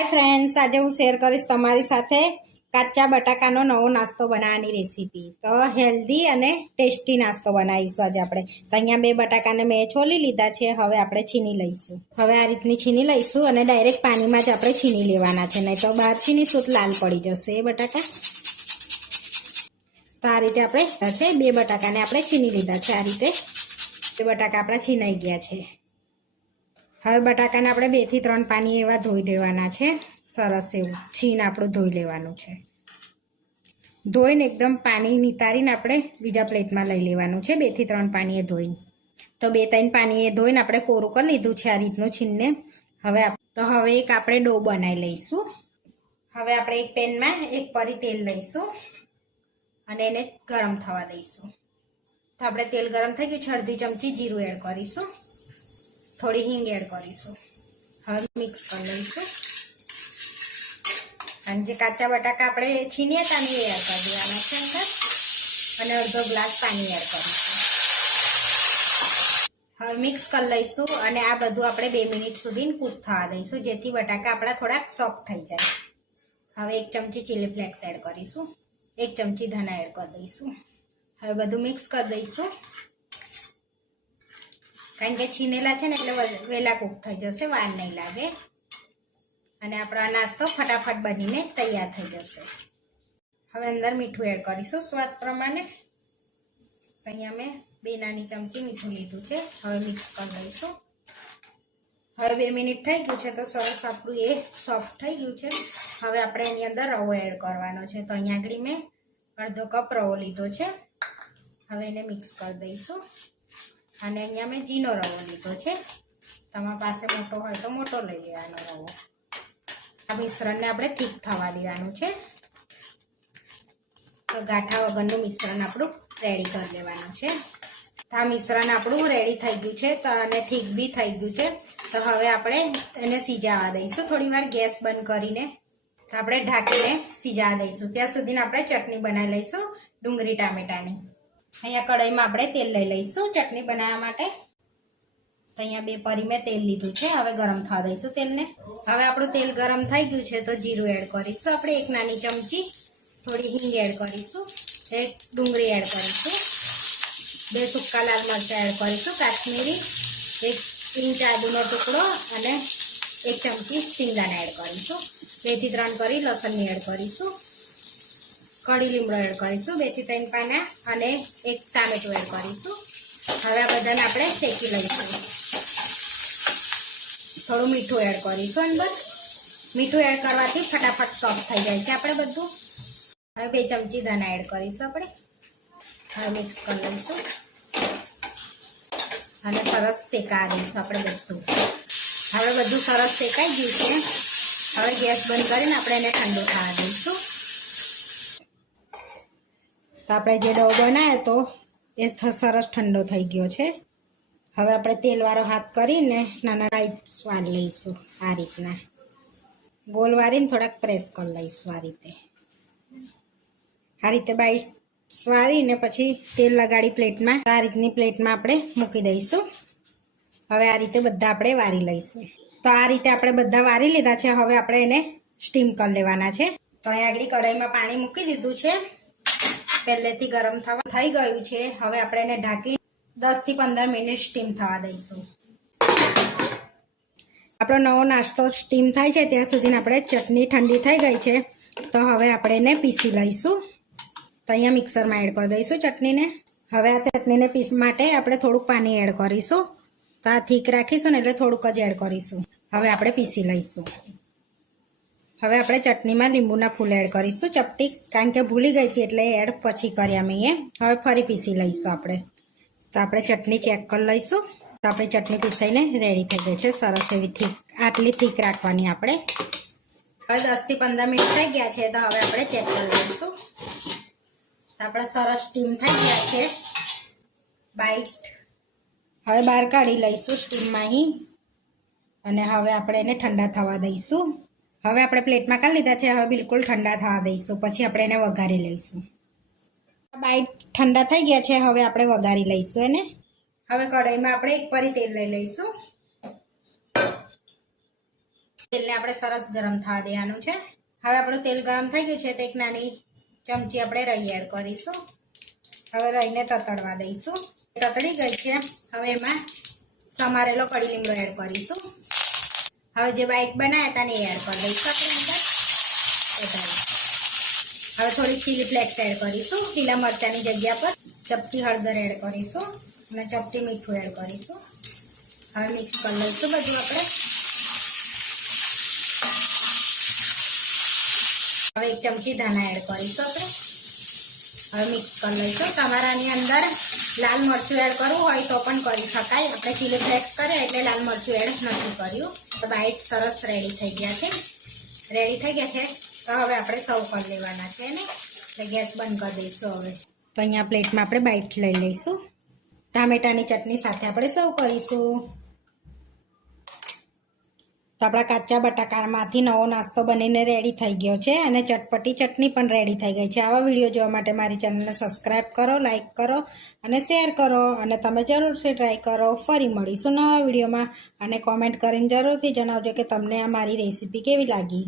Hi friends આજે હું share કરીશ તમારી સાથે કાચા બટાકાનો નવો નાસ્તો બનાવવાની રેસીપી તો હેલ્ધી અને ટેસ્ટી નાસ્તો બનાવીશું આજે આપણે. તો અહીંયા બે બટાકાને મેં છોલી લીધા છે, હવે આપણે છીની લઈશું. હવે આ રીતની છીની લઈશું અને ડાયરેક્ટ પાણીમાં જ આપણે છીની લેવાના છે, નહીં તો બહાર છીનીશું તો લાલ પડી જશે એ બટાકા. તો આ રીતે આપણે છે, બે બટાકાને આપણે છીની લીધા છે, આ રીતે. બે બટાકા આપણા છીનાઈ ગયા છે. હવે બટાકાને આપણે બેથી ત્રણ પાણી એવા ધોઈ લેવાના છે. સરસ એવું છીન આપણું ધોઈ લેવાનું છે. ધોઈને એકદમ પાણી નિતારીને આપણે બીજા પ્લેટમાં લઈ લેવાનું છે. બેથી ત્રણ પાણીએ ધોઈને. તો બે ત્રણ પાણીએ ધોઈને આપણે કોરું કરી લીધું છે આ રીતનું છીનને હવે તો હવે એક આપણે ડો બનાવી લઈશું. હવે આપણે એક પેનમાં એક પરી તેલ લઈશું અને એને ગરમ થવા દઈશું. તો આપણે તેલ ગરમ થઈ ગયું છે. અડધી ચમચી જીરું એડ કરીશું. થોડી હિંગ એડ કરીશું. હવે મિક્સ કરી લઈશું. અને જે કાચા બટાકા આપણે છીનીએ હતા એડ કરી દેવાના છે અંદર. અને અડધો ગ્લાસ પાણી એડ કરીશું. હવે મિક્સ કરી લઈશું અને આ બધું આપણે બે મિનિટ સુધી કૂક થવા દઈશું, જેથી બટાકા આપણા થોડાક સોફ્ટ થઈ જાય. હવે એક ચમચી ચીલી ફ્લેક્સ એડ કરીશું. એક ચમચી ધના એડ કરી દઈશું. હવે બધું મિક્સ કરી દઈશું. કારણ કે છીનેલા છે ને એટલે વેલા કૂક થઈ જશે, વાર નહીં લાગે. અને આપણો નાસ્તો ફટાફટ બનીને તૈયાર થઈ જશે. હવે અંદર મીઠું એડ કરીશું. સ્વાદ પ્રમાણે અહીંયા મેં બે નાની ચમચી મીઠું લીધું છે. હવે મિક્સ કરી દઈશું. હવે બે મિનિટ થઈ ગયું છે તો સરસ આપણું એ સોફ્ટ થઈ ગયું છે. હવે આપણે એની અંદર રવો એડ કરવાનો છે. તો અહીંયા આગળ મેં અડધો કપ રવો લીધો છે. હવે એને મિક્સ કરી દઈશું. અને અહીંયા મેં ઝીનો રવો લીધો છે. તમારા પાસે મોટો હોય તો મોટો લઈ લેવાનો રવો. આ મિશ્રણને આપણે થીક થવા દેવાનું છે. તો ગાંઠા વગરનું મિશ્રણ આપણું રેડી કરી લેવાનું છે. આ મિશ્રણ આપણું રેડી થઈ ગયું છે તો અને થીક બી થઈ ગયું છે. તો હવે આપણે એને સીજાવા દઈશું. થોડી વાર ગેસ બંધ કરીને આપણે ઢાંકીને સીજાવા દઈશું. ત્યાં સુધીને આપણે ચટણી બનાવી લઈશું ડુંગળી ટામેટાની. અહીંયા કઢાઈમાં આપણે તેલ લઈ લઈશું ચટણી બનાવવા માટે. તો અહીંયા બે પરી મેં તેલ લીધું છે, હવે ગરમ થવા દઈશું તેલને. હવે આપણું તેલ ગરમ થઈ ગયું છે તો જીરું એડ કરીશું. આપણે એક નાની ચમચી થોડી હિંગ એડ કરીશું, એક ડુંગળી એડ કરીશું, બે સૂકા લાલ મરચાં એડ કરીશું, કાશ્મીરી એક ઇંચ આદુનો ટુકડો અને એક ચમચી સિંગાના એડ કરીશું. બેથી ત્રણ કરી લસણની એડ કરીશું. કઢી લીમડો એડ કરીશું, બેથી ત્રણ પાના, અને એક ટામેટું એડ કરીશું. હવે આ બધાને આપણે શેકી લઈશું. થોડું મીઠું એડ કરીશું અંદર. મીઠું એડ કરવાથી ફટાફટ સોફ્ટ થઈ જાય છે આપણે બધું. હવે બે ચમચી દાણા એડ કરીશું આપણે. હવે મિક્સ કરી લઈશું. અને સરસ શેકા દઈશું આપણે બધું. હવે બધું સરસ શેકાઈ ગયું છે. હવે ગેસ બંધ કરીને આપણે એને ઠંડુ થવા દઈશું. તો આપણે જે ડો બનાવ્યો તો એ સરસ ઠંડો થઈ ગયો છે. હવે આપણે તેલવાળો હાથ કરીને નાના રાઈટ સ્વાદ લઈશું આ રીતના. ગોલ વાળીને થોડાક પ્રેસ કરી લઈશું આ રીતે. આ રીતે બાઈટ વાળીને પછી તેલ લગાડી પ્લેટમાં આ રીતની પ્લેટમાં આપણે મૂકી દઈશું. હવે આ રીતે બધા આપણે વારી લઈશું. તો આ રીતે આપણે બધા વારી લીધા છે. હવે આપણે એને સ્ટીમ કરી લેવાના છે. તો અહીંયા આગળ કઢાઈમાં પાણી મૂકી દીધું છે. પહેલેથી ગરમ થવા થઈ ગયું છે. હવે આપણે એને ઢાંકી દસથી પંદર મિનિટ સ્ટીમ થવા દઈશું. આપણો નવો નાસ્તો સ્ટીમ થાય છે, ત્યાં સુધી આપણે ચટણી ઠંડી થઈ ગઈ છે. તો હવે આપણે એને પીસી લઈશું. તો અહીંયા મિક્સરમાં એડ કરી દઈશું ચટણીને. હવે આ ચટણીને પીસ માટે આપણે થોડુંક પાણી એડ કરીશું. તો આ થીક રાખીશું ને એટલે થોડુંક જ એડ કરીશું. હવે આપણે પીસી લઈશું. હવે આપણે ચટણીમાં લીંબુના ફૂલ એડ કરીશું. ચપટી, કારણ કે ભૂલી ગઈ હતી એટલે એડ પછી કર્યા મેં હવે ફરી પીસી લઈશું આપણે. તો આપણે ચટણી ચેક કરી લઈશું. તો આપણી ચટણી પીસાઈને રેડી થઈ ગઈ છે. સરસ એવી થીક, આટલી થીક રાખવાની આપણે. હવે દસથી પંદર મિનિટ થઈ ગયા છે, તો હવે આપણે ચેક કરી લઈશું. તો આપણે સરસ સ્ટીમ થઈ ગયા છે. બાઈટ હવે બહાર કાઢી લઈશું સ્ટીમમાં અને હવે આપણે એને ઠંડા થવા દઈશું. હવે આપણે પ્લેટમાં કાઢી લીધા છે, હવે બિલકુલ ઠંડા થવા દઈશું. પછી આપણે એને વઘારી લઈશું. બાઈટ ઠંડા થઈ ગયા છે, હવે આપણે વઘારી લઈશું એને. હવે કઢાઈમાં આપણે એક પરી તેલ લઈ લઈશું. તેલને આપણે સરસ ગરમ થવા દેવાનું છે. હવે આપણું તેલ ગરમ થઈ ગયું છે, તો એક નાની ચમચી આપણે રહી એડ કરીશું. હવે રહીને તતડવા દઈશું. તતડી ગઈ છે, હવે એમાં સમારેલો કડી લીમડો એડ કરીશું. હવે જે બાઈટ બનાવ્યા હતા ને એ એડ કરી દઈશું. આપણે અંદર. હવે થોડી ચીલી ફ્લેક્સ એડ કરીશું. લીલા મરચાંની જગ્યા પર ચપટી હળદર એડ કરીશું અને ચપટી મીઠું એડ કરીશું. હવે મિક્સ કરી લઈશું બધું આપણે. હવે એક ચમચી ધાણા એડ કરીશું આપણે. હવે મિક્સ કરી લઈશું. તમારાની અંદર લાલ મરચું એડ કરવું હોય તો પણ કરી શકાય. આપણે ચીલી ફ્લેક્સ કર્યા એટલે લાલ મરચું એડ નથી કર્યું. તો બાઇટ સરસ રેડી થઈ ગયા છે. રેડી થઈ ગયા છે? તો હવે આપણે સર્વ કરી લેવાના છે ને એટલે ગેસ બંધ કરી દઈશું હવે. તો અહીંયા પ્લેટમાં આપણે બાઇટ લઈ લઈશું. ટામેટાની ચટણી સાથે આપણે સર્વ કરીશું. તો આપણા કાચા બટાકામાંથી નવો નાસ્તો બનીને રેડી થઈ ગયો છે અને ચટપટી ચટણી પણ રેડી થઈ ગઈ છે. આવા વીડિયો જોવા માટે મારી ચેનલને સબસ્ક્રાઈબ કરો લાઇક કરો અને શેર કરો અને તમે જરૂરથી ટ્રાય કરો. ફરી મળીશું નવા વિડીયોમાં અને કોમેન્ટ કરીને જરૂરથી જણાવજો કે તમને આ મારી રેસીપી કેવી લાગી.